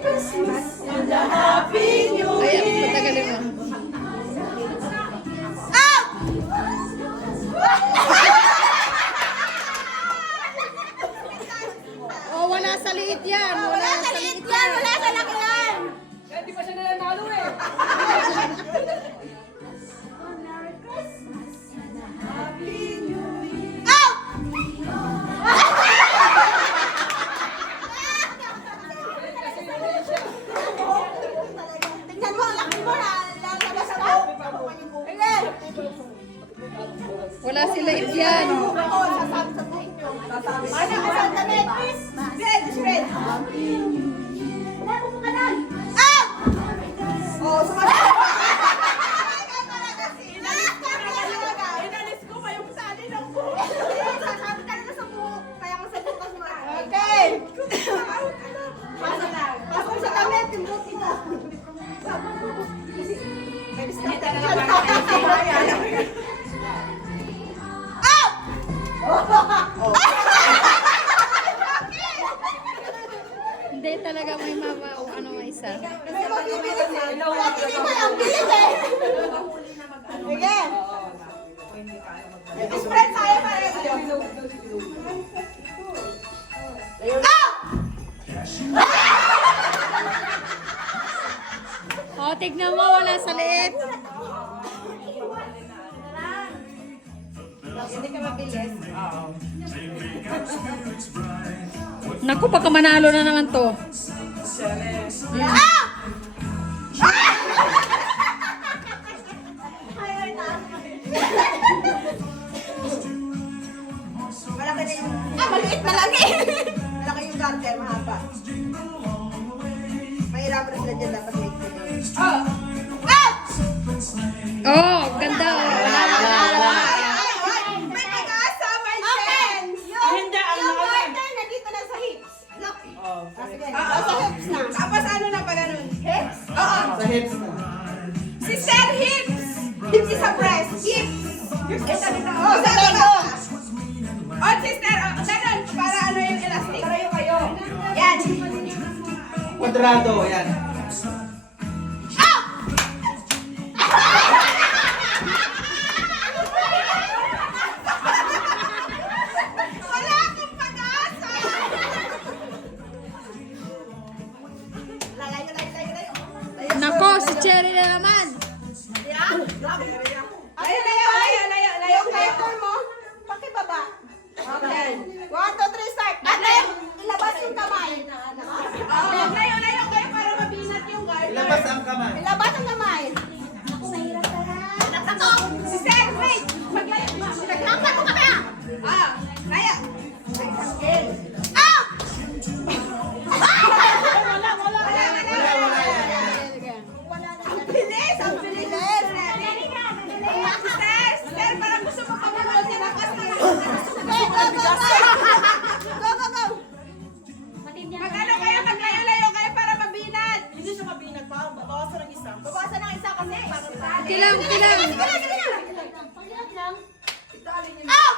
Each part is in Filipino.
Christmas and a Happy New Year. Ay, patagalin mo. Up! Oh, wala sa liit yan. Wala sa liit yan, wala sa laki yan. Kaya di pa siya nanalo eh. Merry Christmas and a Happy New Year. Up! Tingnan mo, laki mo na. Lalabas ka. Again. Wala sila liit yan. Ako, sasabi sa buhok nyo. Ano ka sa damit? Spread, spread. Wala ko ka lang. Up! Oh, sumasabi. Inalis ko pa yung sali ng buhok. Sasabi ka na sa buhok. Kaya nga sa buhok mo. Okay. Pasok sa damit, yung buhok kita. Hindi talaga Hindi talaga may mama o ano may isa. may magbibili na. Hindi mo lang bilis eh. Sige. Spread tayo para Oh, tignan mo, wala sa liit. Hindi ka mabilis. Naku, baka manalo na naman to. Malaki na yung... maliit na lang eh. Malaki yung garter, mahaba. Mahirapan na sila dyan, dapat may experience. Oh, ganda. Wala. May pag-asa, my friends! Yung garter, nandito na sa hips. Look. Sige. Sa hips na. Tapos ano na pa ganun? Hips? Oo. Sa hips na. Si Sir Hips. Hips is a breast. Hips. Oh, sa lego. Oh, sister. Ganun. Para ano yung elastic. Para yung kayo. Yan. Kwadrado, yan. Wala akong pag-asa. Layo. Nako, si Cherry na naman. Layo. Yung mo, pakibaba. Okay. 1, 2, 3, start. Ate, ilabas yung kamay. Layo kayo para mabinat yung garter. Ilabas ang kamay. Ilabas ang kamay. Ako, mahirap ka na. Si Sir, wait. Maglayo. Nagtangkat mo kaya. Layo. Up! Wala. Ang bilis. Sir, parang gusto mo kamunod sa lakas na Go. Mag-ano kayo, maglayo-layo kayo para mabinat. Hindi siya mabinat, parang babawasan ng isa. Babawasan ng isa kasi. Kilang. Up!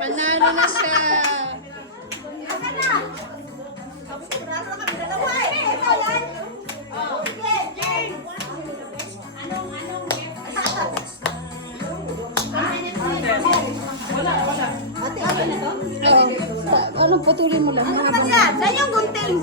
Panalo na siya. Oh, ano putulin mo lang? Ano naman yan? Saan yung gunting?